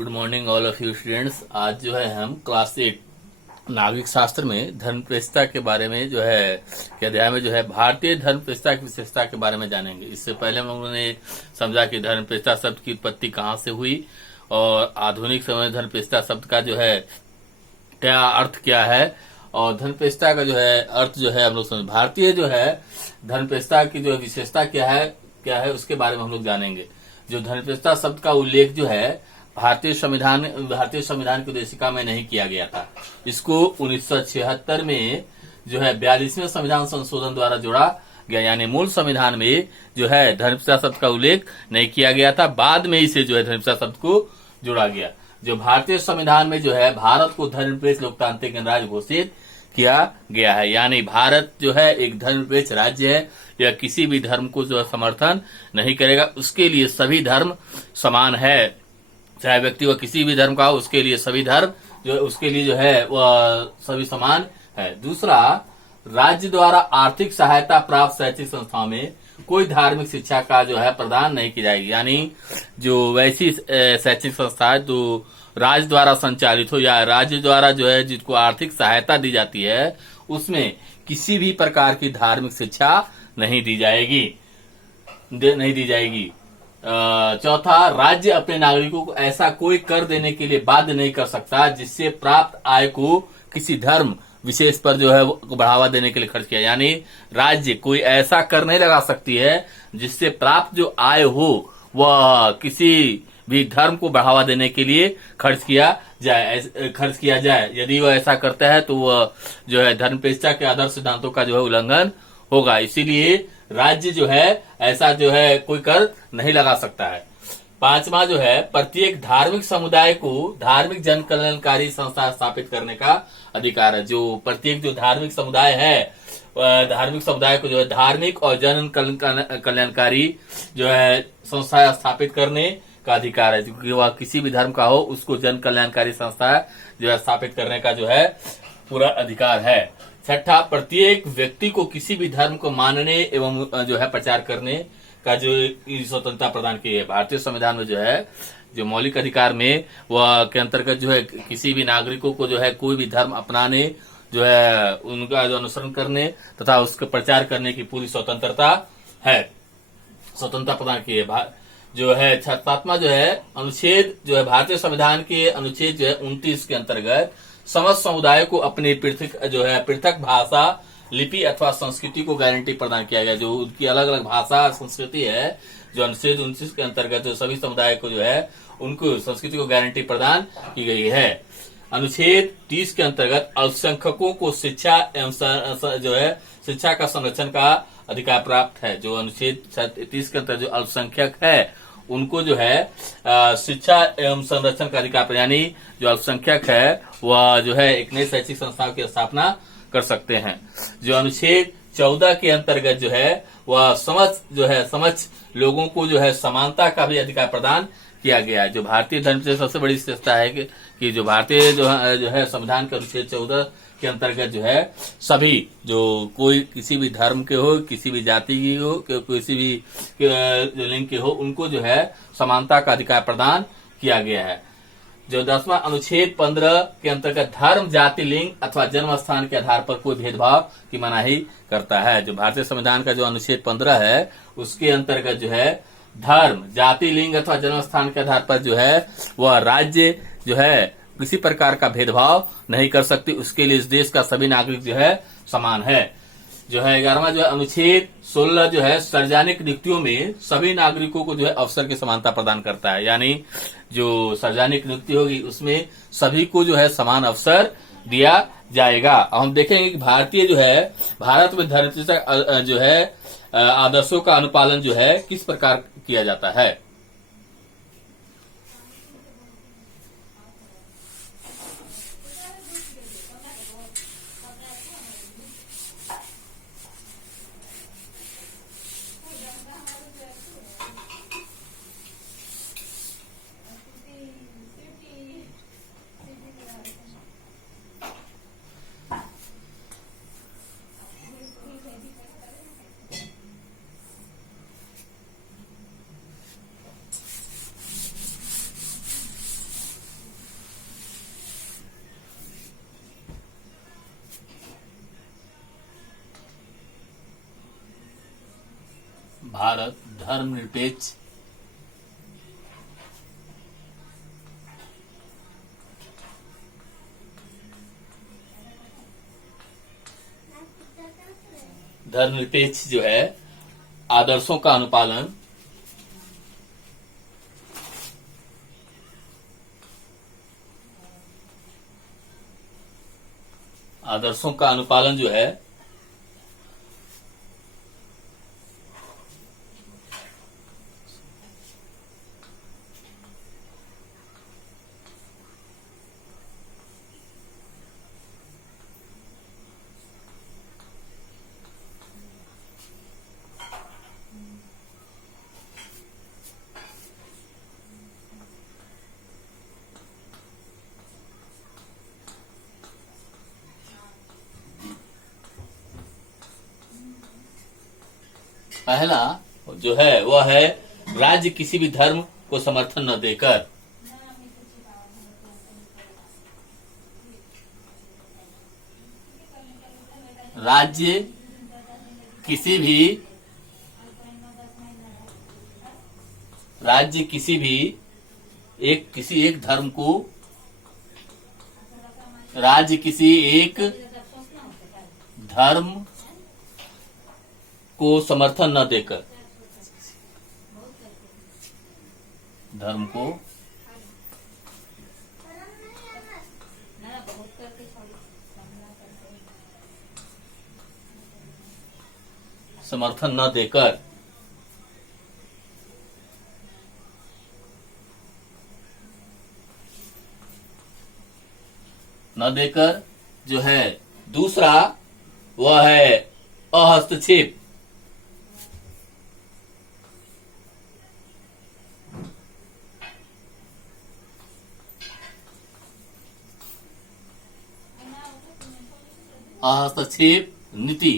Good morning all of you students. आज जो है हम क्लास 8 नागरिक शास्त्र में धर्मप्रतिष्ठा के बारे में जो है के अध्याय में जो है भारतीय धर्मप्रतिष्ठा की विशेषता के बारे में जानेंगे। इससे पहले हम लोगों ने समझा कि धर्मप्रतिष्ठा शब्द की उत्पत्ति कहाँ से हुई और आधुनिक समय में धर्मप्रतिष्ठा शब्द का जो है क्या अर्थ क्या है और धर्मप्रतिष्ठा का जो है अर्थ जो है हम लोग समझ। भारतीय जो है धर्मप्रतिष्ठा की जो विशेषता क्या है उसके बारे में हम लोग जानेंगे। जो धर्मप्रतिष्ठा शब्द का उल्लेख जो है भारतीय संविधान की उद्देशिका में नहीं किया गया था। इसको 1976 में जो है 42वें संविधान संशोधन द्वारा जोड़ा गया, यानी मूल संविधान में जो है धर्मप्रतिष्ठा शब्द का उल्लेख नहीं किया गया था। बाद में इसे जो है धर्मप्रतिष्ठा शब्द को जोड़ा गया। जो भारतीय संविधान में जो है भारत को धर्मनिरपेक्ष लोकतांत्रिक गणराज्य घोषित किया गया है, यानी भारत जो है एक धर्मनिरपेक्ष राज्य है या किसी भी धर्म को जो है समर्थन नहीं करेगा। उसके लिए सभी धर्म समान है, चाहे व्यक्ति वह किसी भी धर्म का हो, उसके लिए सभी धर्म जो उसके लिए जो है वह सभी समान है। दूसरा, राज्य द्वारा आर्थिक सहायता प्राप्त शैक्षिक संस्थाओं में कोई धार्मिक शिक्षा का जो है प्रदान नहीं की जाएगी, यानी जो वैसी शैक्षिक संस्था है जो राज्य द्वारा संचालित हो या राज्य द्वारा जो है जिसको आर्थिक सहायता दी जाती है उसमें किसी भी प्रकार की धार्मिक शिक्षा नहीं दी जाएगी। चौथा, राज्य अपने नागरिकों को ऐसा कोई कर देने के लिए बाध्य नहीं कर सकता जिससे प्राप्त आय को किसी धर्म विशेष पर जो है बढ़ावा देने के लिए खर्च किया, यानी राज्य कोई ऐसा कर नहीं लगा सकती है जिससे प्राप्त जो आय हो वह किसी भी धर्म को बढ़ावा देने के लिए खर्च किया जाए। यदि वह ऐसा करता है तो वह जो है धर्मप्रतिष्ठा के आदर्श सिद्धांतों का जो है उल्लंघन होगा। इसीलिए राज्य जो है ऐसा जो है कोई कर नहीं लगा सकता है। पांचवा जो है प्रत्येक धार्मिक समुदाय को धार्मिक जन कल्याणकारी संस्था स्थापित करने का अधिकार है। जो प्रत्येक जो धार्मिक समुदाय है धार्मिक समुदाय को जो है धार्मिक और जन कल्याणकारी जो है संस्था स्थापित करने का अधिकार है, क्योंकि वह किसी भी धर्म का हो उसको जन कल्याणकारी संस्था जो है स्थापित करने का जो है पूरा अधिकार है। छठा, प्रत्येक व्यक्ति को किसी भी धर्म को मानने एवं जो है प्रचार करने का जो स्वतंत्रता प्रदान की है। भारतीय संविधान में जो है जो मौलिक अधिकार में वह के अंतर्गत जो है किसी भी नागरिकों को जो है कोई भी धर्म अपनाने जो है उनका जो अनुसरण करने तथा उसके प्रचार करने की पूरी स्वतंत्रता प्रदान की है। जो है 7वां जो है अनुच्छेद जो है भारतीय संविधान के अनुच्छेद जो है 29 के अंतर्गत समस्त समुदाय को अपनी पृथक भाषा, लिपि अथवा संस्कृति को गारंटी प्रदान किया गया। जो उनकी अलग अलग भाषा संस्कृति है, जो अनुच्छेद 29 के अंतर्गत जो सभी समुदाय को जो है उनको संस्कृति को गारंटी प्रदान की गई है। अनुच्छेद 30 के अंतर्गत अल्पसंख्यकों को शिक्षा एवं जो है शिक्षा का संरक्षण का अधिकार प्राप्त है। जो अनुच्छेद 30 के अंतर्गत जो अल्पसंख्यक है उनको जो है शिक्षा एवं संरक्षण का अधिकार, यानी जो अल्पसंख्यक है वह जो है एक नई शैक्षिक संस्थाओं की स्थापना कर सकते हैं। जो अनुच्छेद 14 के अंतर्गत जो है वह समझ लोगों को जो है समानता का भी अधिकार प्रदान किया गया है। जो भारतीय धर्म से सबसे बड़ी विशेषता है कि जो भारतीय जो है संविधान के अनुच्छेद 14 के अंतर्गत जो है सभी जो कोई किसी भी धर्म के हो, किसी भी जाति की हो, किसी भी जो लिंग के हो, उनको जो है समानता का अधिकार प्रदान किया गया है। जो 10वां अनुच्छेद 15 के अंतर्गत धर्म, जाति, लिंग अथवा जन्म स्थान के आधार पर कोई भेदभाव की मनाही करता है। जो भारतीय संविधान का जो अनुच्छेद 15 है उसके अंतर्गत जो है धर्म, जाति, लिंग अथवा जन्म स्थान के आधार पर जो है वह राज्य जो है किसी प्रकार का भेदभाव नहीं कर सकती। उसके लिए इस देश का सभी नागरिक जो है समान है। जो है 11वां जो है अनुच्छेद 16 जो है सार्वजनिक नियुक्तियों में सभी नागरिकों को जो है अवसर की समानता प्रदान करता है, यानी जो सार्वजनिक नियुक्ति होगी उसमें सभी को जो है समान अवसर दिया जाएगा। अब हम देखेंगे कि भारत में धर्मप्रतिष्ठा जो है आदर्शों का अनुपालन जो है किस प्रकार किया जाता है। भारत धर्मनिरपेक्ष जो है आदर्शों का अनुपालन जो है पहला जो है वह है राज्य किसी भी धर्म को समर्थन न देकर किसी एक धर्म को समर्थन न देकर धर्म को समर्थन न देकर जो है दूसरा वह है अहस्तक्षेप नीति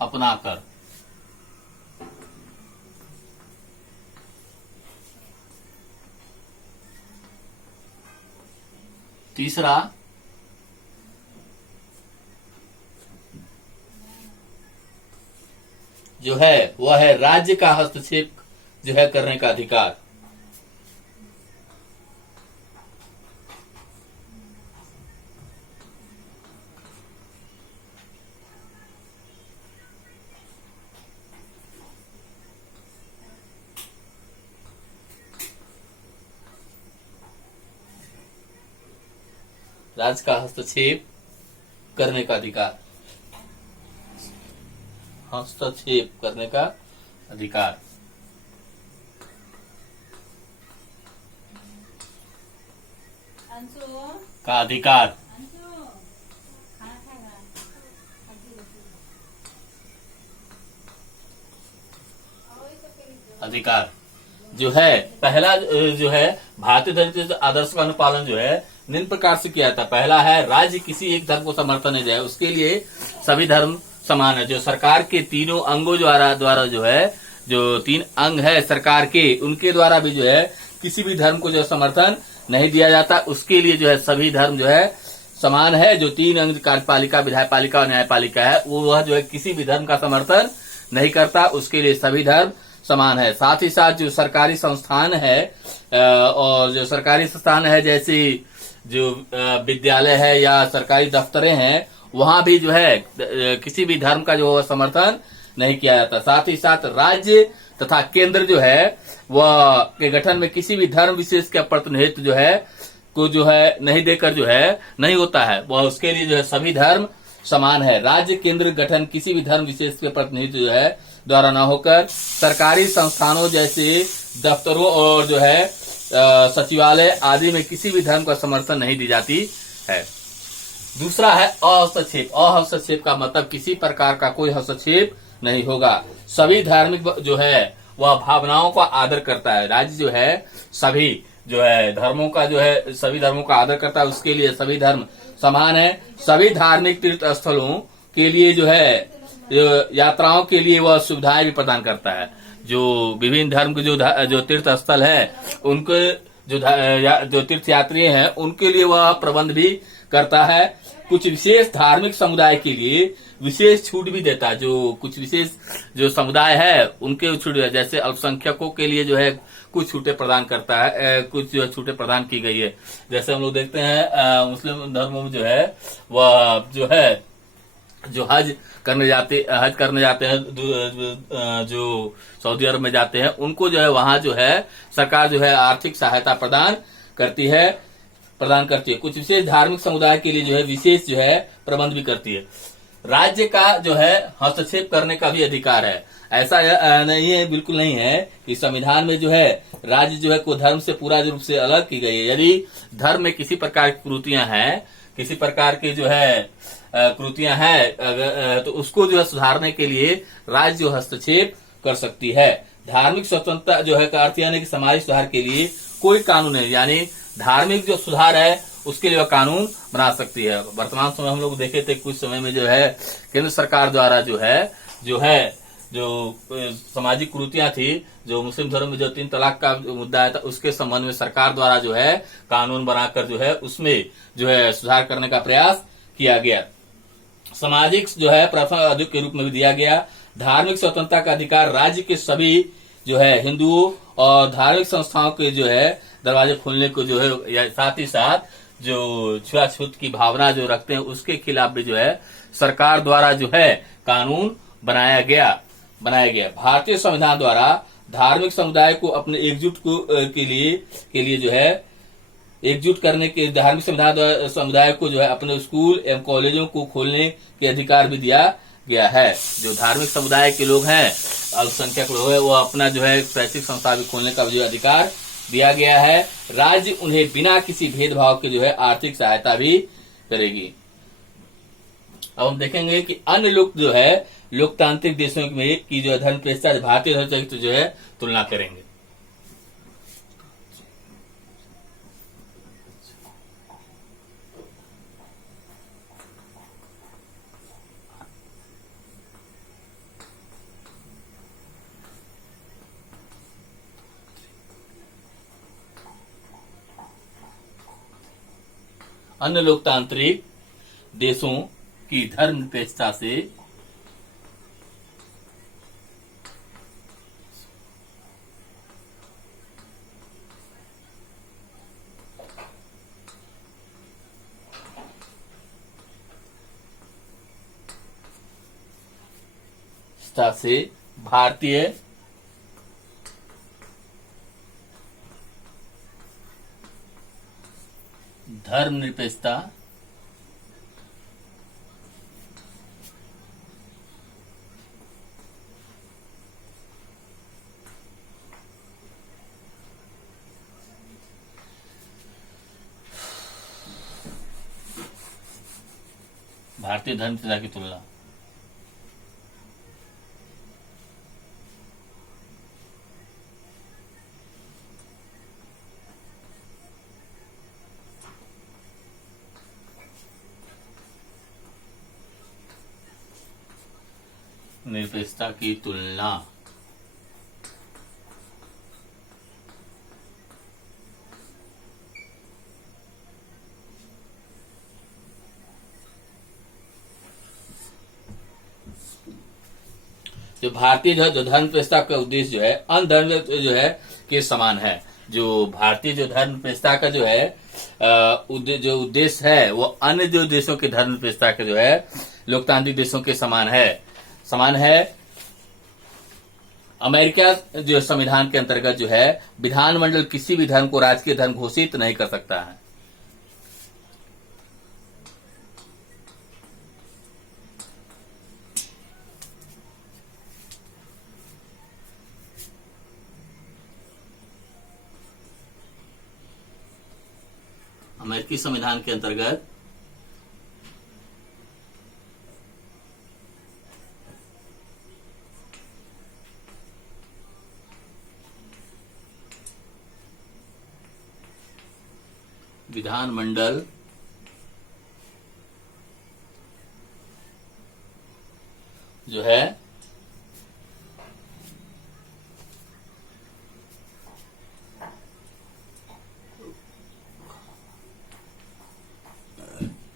अपनाकर तीसरा जो है वह है राज्य का हस्तक्षेप जो है करने का अधिकार राज्य का हस्तक्षेप करने का अधिकार अधिकार जो है पहला जो है भारतीय धर्म आदर्श का अनुपालन जो है निम्न प्रकार से किया था। पहला है राज्य किसी एक धर्म को समर्थन नहीं जाए, उसके लिए सभी धर्म समान है। जो सरकार के तीनों अंगों द्वारा जो है जो 3 अंग है सरकार के, उनके द्वारा भी जो है किसी भी धर्म को जो समर्थन नहीं दिया जाता। उसके लिए जो है सभी धर्म जो है समान है। जो 3 अंग कार्यपालिका, विधायपालिका और न्यायपालिका है वह जो है किसी भी धर्म का समर्थन नहीं करता, उसके लिए सभी धर्म समान है। साथ ही साथ जो सरकारी संस्थान है और जो सरकारी संस्थान है जैसे जो विद्यालय है या सरकारी दफ्तरें हैं वहां भी जो है किसी भी धर्म का जो समर्थन नहीं किया जाता। साथ ही साथ राज्य तथा केंद्र जो है वह के गठन में किसी भी धर्म विशेष का प्रतिनिधित्व जो है को जो है नहीं देकर जो है नहीं होता है, वह उसके लिए जो है सभी धर्म समान है। राज्य केंद्र गठन किसी भी धर्म विशेष के प्रतिनिधित्व जो है द्वारा न होकर सरकारी संस्थानों जैसे दफ्तरों और जो है सचिवालय आदि में किसी भी धर्म का समर्थन नहीं दी जाती है। दूसरा है अहस्तक्षेप। अहस्तक्षेप का मतलब किसी प्रकार का कोई हस्तक्षेप नहीं होगा। सभी धार्मिक जो है वह भावनाओं का आदर करता है। राज्य जो है सभी जो है धर्मों का जो है सभी धर्मों का आदर करता है, उसके लिए सभी धर्म समान है। सभी धार्मिक तीर्थ स्थलों के लिए जो है यात्राओं के लिए वह सुविधाएं भी प्रदान करता है। जो विभिन्न धर्म के जो तीर्थ स्थल है, उनके जो तीर्थ यात्री हैं उनके लिए वह प्रबंध भी करता है। कुछ विशेष धार्मिक समुदाय के लिए विशेष छूट भी देता है। जो कुछ विशेष जो समुदाय है उनके छूट, जैसे अल्पसंख्यकों के लिए जो है कुछ छूटें प्रदान करता है, कुछ जो छूटें प्रदान की गई है। जैसे हम लोग देखते हैं मुस्लिम धर्मों में जो है वह जो है जो हज करने जाते हैं, जो सऊदी अरब में जाते हैं, उनको जो है वहां जो है सरकार जो है आर्थिक सहायता प्रदान करती है। कुछ विशेष धार्मिक समुदाय के लिए जो है विशेष जो है प्रबंध भी करती है। राज्य का जो है हस्तक्षेप करने का भी अधिकार है। ऐसा नहीं है, बिल्कुल नहीं है कि संविधान में जो है राज्य जो है को धर्म से पूरा रूप से अलग की गई है। यदि धर्म में किसी प्रकार की त्रुटियां हैं, किसी प्रकार की जो है त्रुटियां हैं, तो उसको जो है सुधारने के लिए राज्य जो हस्तक्षेप कर सकती है। धार्मिक स्वतंत्रता जो है का अर्थ यानी कि सामाजिक सुधार के लिए कोई कानून नहीं, यानी धार्मिक जो सुधार है उसके लिए वह कानून बना सकती है। वर्तमान समय हम लोग देखे थे, कुछ समय में जो है केंद्र सरकार द्वारा जो सामाजिक कुरीतियां थी, जो मुस्लिम धर्म में जो 3 तलाक का मुद्दा आया था, उसके संबंध में सरकार द्वारा जो है कानून बनाकर जो है उसमें जो है सुधार करने का प्रयास किया गया। सामाजिक जो है प्रथम अधिक के रूप में भी दिया गया। धार्मिक स्वतंत्रता का अधिकार राज्य के सभी जो है हिंदुओं और धार्मिक संस्थाओं के जो है दरवाजे खोलने को जो है, या साथ ही साथ जो छुआछूत की भावना जो रखते हैं उसके खिलाफ भी जो है सरकार द्वारा जो है कानून बनाया गया। भारतीय संविधान द्वारा धार्मिक समुदाय को अपने के लिए जो है एकजुट करने के धार्मिक समुदाय को जो है अपने स्कूल एवं कॉलेजों को खोलने के अधिकार भी दिया गया है। जो धार्मिक समुदाय के लोग हैं, अल्पसंख्यक लोग हैं, वो अपना जो है शैक्षिक संस्था भी खोलने का जो अधिकार दिया गया है। राज्य उन्हें बिना किसी भेदभाव के जो है आर्थिक सहायता भी करेगी। अब हम देखेंगे कि अन्य लोग जो है लोकतांत्रिक देशों में की जो है धर्म प्रतिष्ठा भारतीय धर्म प्रतिष्ठा जो है तुलना करेंगे। अन्य लोकतांत्रिक देशों की धर्म निरपेक्षता से भारतीय धर्मनिरपेक्षता भारतीय धर्मनिरपेक्षता की तुलना निरपेक्षता की तुलना जो भारतीय जो धर्म निरपेक्षता का उद्देश्य जो है अन्य धर्म जो है के समान है। जो भारतीय जो धर्म निरपेक्षता का जो है जो उद्देश्य है वो अन्य जो देशों के धर्म निरपेक्षता के जो है लोकतांत्रिक देशों के समान है। अमेरिका जो संविधान के अंतर्गत जो है विधानमंडल किसी भी धर्म को राजकीय धर्म घोषित नहीं कर सकता है। अमेरिकी संविधान के अंतर्गत विधानमंडल जो है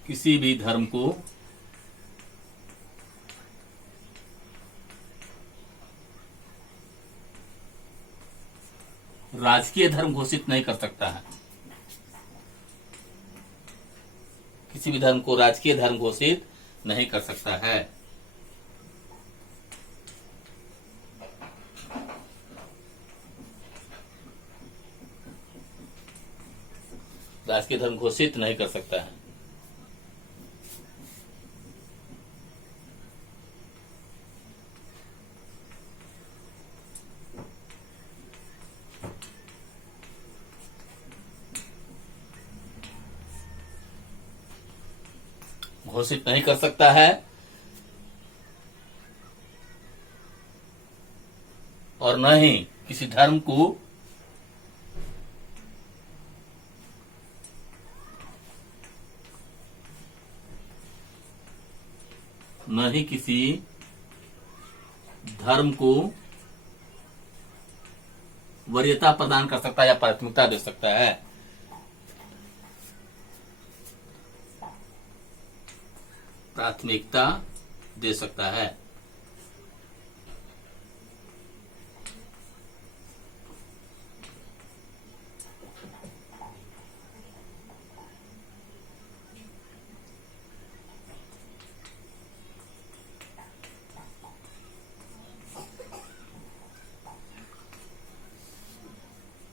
किसी भी धर्म को राजकीय धर्म घोषित नहीं कर सकता है। किसी भी धर्म को राजकीय धर्म घोषित नहीं कर सकता है। राजकीय धर्म घोषित नहीं कर सकता है। घोषित नहीं कर सकता है और न ही किसी धर्म को न ही किसी धर्म को वरीयता प्रदान कर सकता है या प्राथमिकता दे सकता है। प्राथमिकता दे सकता है।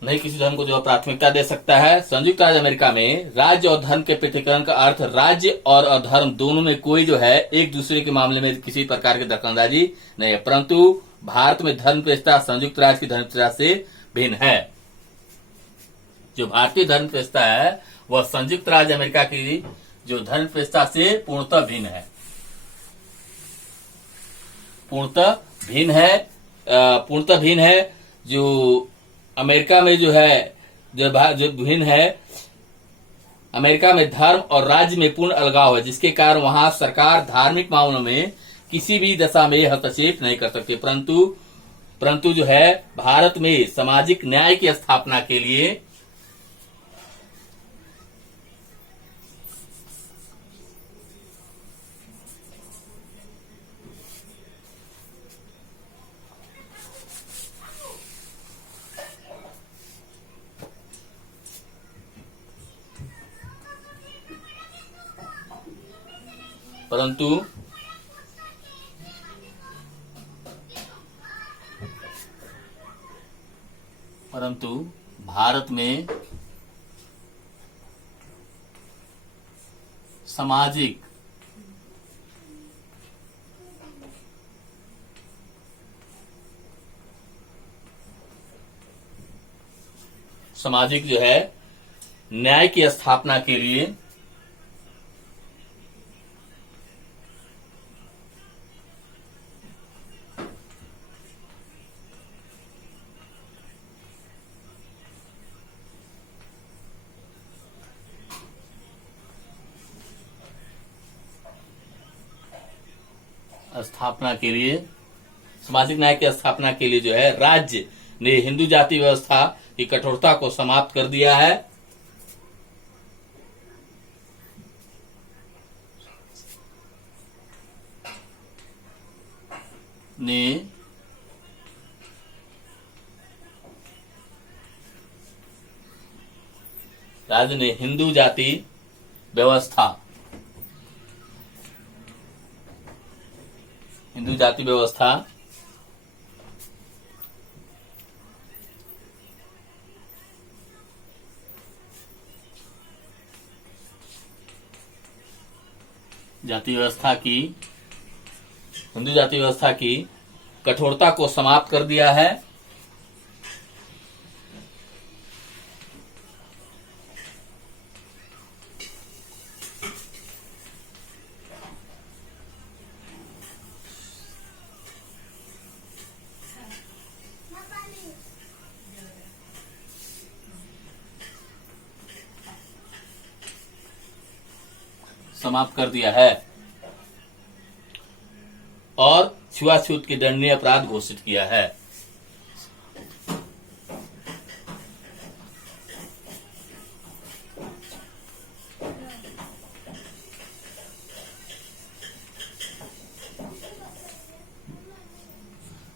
नहीं किसी धर्म को जो प्राथमिकता दे सकता है। संयुक्त राज्य अमेरिका में राज्य और धर्म के पृथक्करण का अर्थ राज्य और अधर्म दोनों में कोई जो है एक दूसरे के मामले में किसी प्रकार की दखलंदाजी नहीं है, परंतु भारत में धर्म व्यवस्था संयुक्त राज्य की धर्म व्यवस्था से भिन्न है। जो भारतीय धर्म व्यवस्था है वह संयुक्त राज्य अमेरिका की जो धर्म व्यवस्था से पूर्णतः भिन्न है। पूर्णतः भिन्न है। जो अमेरिका में जो है जो भिन्न है, अमेरिका में धर्म और राज्य में पूर्ण अलगाव है, जिसके कारण वहां सरकार धार्मिक मामलों में किसी भी दशा में हस्तक्षेप नहीं कर सकती। परंतु जो है भारत में सामाजिक न्याय की स्थापना के लिए परंतु भारत में सामाजिक जो है न्याय की स्थापना के लिए सामाजिक न्याय की स्थापना के लिए जो है राज्य ने हिंदू जाति व्यवस्था की कठोरता को समाप्त कर दिया है। राज्य ने हिंदू जाति व्यवस्था हिंदू जाति व्यवस्था की कठोरता को समाप्त कर दिया है। और छुआछूत के दंडनीय अपराध घोषित किया है।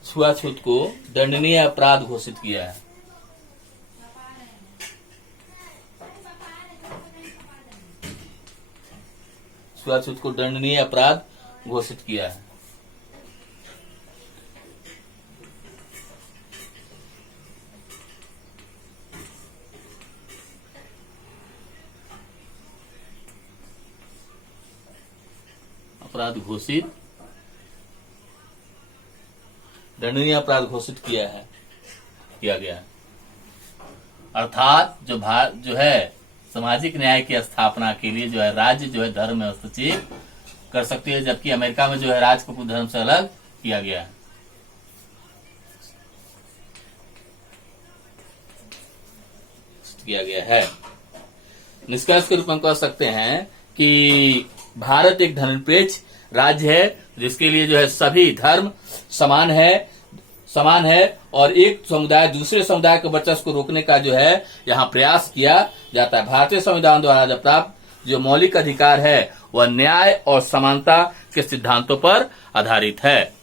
छुआछूत को दंडनीय अपराध घोषित किया है। छुआछूत को दंडनीय अपराध घोषित किया है। अपराध घोषित, दंडनीय अपराध घोषित किया गया है। अर्थात जो है सामाजिक न्याय की स्थापना के लिए जो है राज्य जो है धर्म में हस्तक्षेप कर सकती है, जबकि अमेरिका में जो है राज्य को धर्म से अलग किया गया है। निष्कर्ष के रूप में कह सकते हैं कि भारत एक धर्मनिरपेक्ष राज्य है, जिसके लिए जो है सभी धर्म समान है और एक समुदाय दूसरे समुदाय के वर्चस्व को रोकने का जो है यहाँ प्रयास किया जाता है। भारतीय संविधान द्वारा प्राप्त जो मौलिक अधिकार है वह न्याय और समानता के सिद्धांतों पर आधारित है।